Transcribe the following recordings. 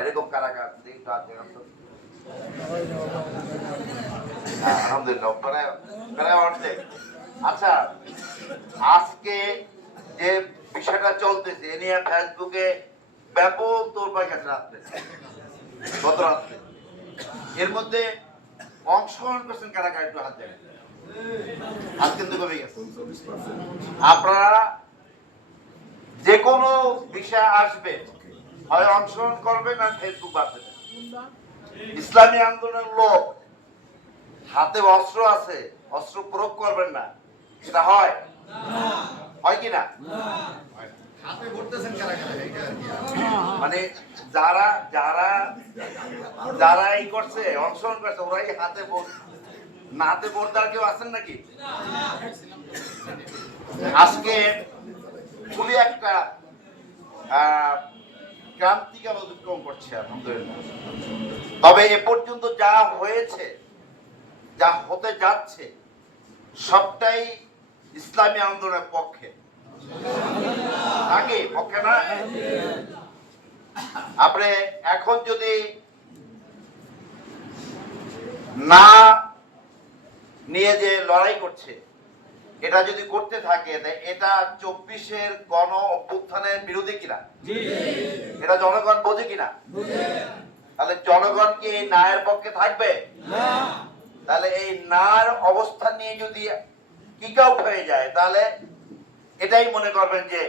এরকম কারা কারা? হাত দেখান তো। হ্যাঁ, আলহামদুলিল্লাহ আচ্ছা আজকে যে বিষয়টা চলতেছে এ নিয়ে ফেসবুকে ব্যাপক তোর রাত্রে। গত রাত্রে। এর মধ্যে অংশগ্রহণ করছেন কারা কারা একটু হাত দেখান। কিন্তু কমে গেছে। আপনারা যে কোনো বিষয় আসবে হয় অংশগ্রহণ করবেন আর ফেসবুক বাদ ইসলামী আন্দোলনের লোক হাতে অস্ত্র আছে অস্ত্র প্রয়োগ করবেন না। এটা হয়? হয় কি না। মানে যারা যারা যারা এই করছে অংশগ্রহণ করছে ওরাই হাতে ভোট। না হাতে ভোট দেওয়ার কেউ আছেন নাকি? আজকে খুবই একটা আহ, ক্রান্তিকাল অতিক্রম করছে আলহামদুলিল্লাহ। তবে এ পর্যন্ত যা হয়েছে, যা হতে যাচ্ছে, সবটাই ইসলামী আন্দোলনের পক্ষে। নাকি? পক্ষে না? আপনি এখন যদি না নিয়ে যে লড়াই করছে এটা যদি করতে থাকে এটা চব্বিশের গণ অভ্যুত্থানের বিরোধী কিনা? এটা জনগণ বোঝে কিনা? তাহলে জনগণ কি এই নায়ের পক্ষে থাকবে? তাহলে এই নার অবস্থান নিয়ে যদি কিক আউট হয়ে যায় তাহলে এটাই মনে করবেন যে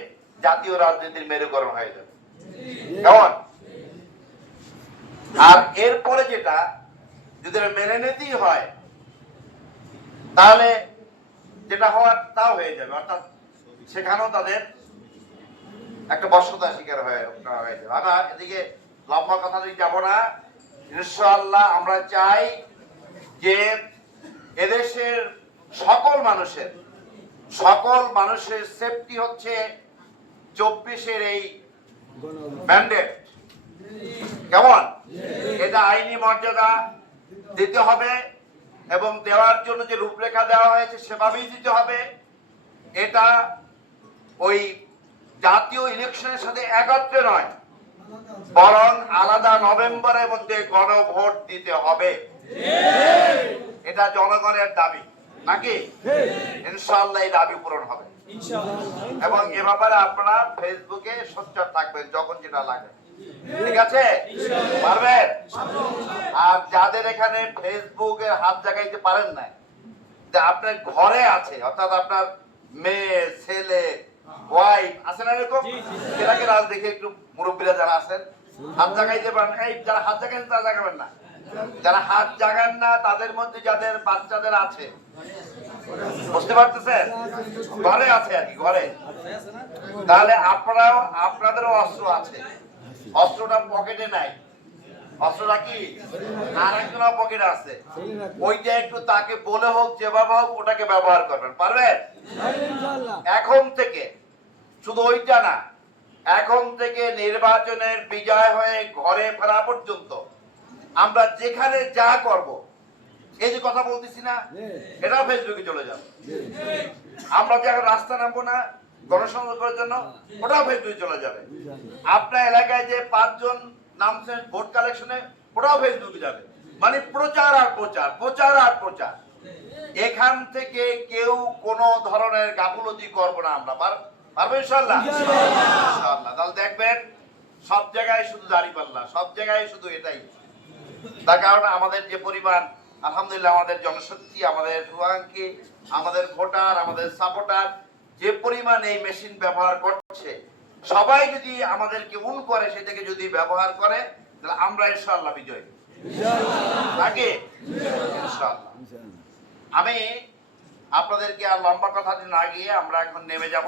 জাতীয় রাজনীতির মেরুকরণ হয়ে যাবে। কেমন আর এরপরে যেটা যদি মেনে নিতেই হয় তাহলে যেটা হওয়ার তাও হয়ে যাবে। অর্থাৎ সেখানেও তাদের একটা বর্ষতা শিকার হয়ে যাবে। আমরা এদিকে লম্বা কথা দিয়ে যাব না, ইনশাআল্লাহ আমরা চাই যে এদেশের সকল মানুষের সকল মানুষের সেফটি হচ্ছে চব্বিশের এই ম্যান্ডেট কেমন? এটা আইনি মর্যাদা দিতে হবে। এবং দেওয়ার জন্য যে রূপরেখা দেওয়া হয়েছে সেভাবেই দিতে হবে। এটা ওই জাতীয় ইলেকশনের সাথে একত্রে নয়, বরং আলাদা নভেম্বরের মধ্যে গণভোট দিতে হবে। এটা জনগণের দাবি, নাকি? ইনশাআল্লাহ এই দাবি পূরণ হবে। এবং এ ব্যাপারে আপনারা ফেসবুকে সোচ্চার থাকবেন যখন যেটা লাগে। ঠিক আছে? পারবেন? আর যাদের এখানে ফেসবুকে হাত জাগাইতে পারেন না যে আপনার ঘরে আছে অর্থাৎ আপনার মেয়ে ছেলে ওয়াইফ আছে না এরকম? এটাকে রাজ দেখে একটু মুরব্বীরা যারা আছেন হাত জাগাইতে পারেন। এই যারা হাত জাগাইছেন তারা জাগাবেন না। যারা হাত জাগান না তাদের মধ্যে যাদের বাচ্চাদের আছে বুঝতে পারতেছেন? ঘরে আছে আর কি ঘরে। তাহলে আপনারাও আপনাদেরও অস্ত্র আছে। অস্ত্রটা পকেটে নাই। আর ওইটা একটু তাকে বলে হোক, যেভাবে হোক, ওটাকে ব্যবহার করবেন। পারবেন? এখন থেকে, শুধু ওইটা না, এখন থেকে নির্বাচনের বিজয় হয়ে ঘরে ফেরা পর্যন্ত আমরা যেখানে যা করব, এই যে কথা বলতেছি না এটাও ফেসবুকে চলে যাবে। আমরা যে এখন রাস্তা নামবো না, গণসংযোগ করার জন্য, ওটাও ফেসবুকে চলে যাবে। আপনার এলাকায় যে পাঁচজন নামছেন ভোট কালেকশনে ওটাও ফেসবুকে যাবে। মানে প্রচার আর প্রচার প্রচার আর প্রচার। এখান থেকে কেউ কোনো ধরনের গাফুলতি করব না আমরা। পারব ইনশাল্লাহ ইনশাল্লাহ তাহলে দেখবেন, সব জায়গায় শুধু দাঁড়িয়ে পাল্লা, সব জায়গায় শুধু এটাই। তার কারণ আমাদের যে পরিমাণ, আলহামদুলিল্লাহ আমাদের জনশক্তি, আমাদের শুভাকাঙ্ক্ষী আমাদের ভোটার, আমাদের সাপোর্টার, যে পরিমাণ এই মেশিন ব্যবহার করছে সবাই যদি আমাদেরকে উন করে সেটাকে যদি ব্যবহার করে তাহলে আমরা ইনশাআল্লাহ বিজয়। ইনশাআল্লাহ। আমি আপনাদেরকে আর লম্বা কথা না গিয়ে আমরা এখন নেমে যাব।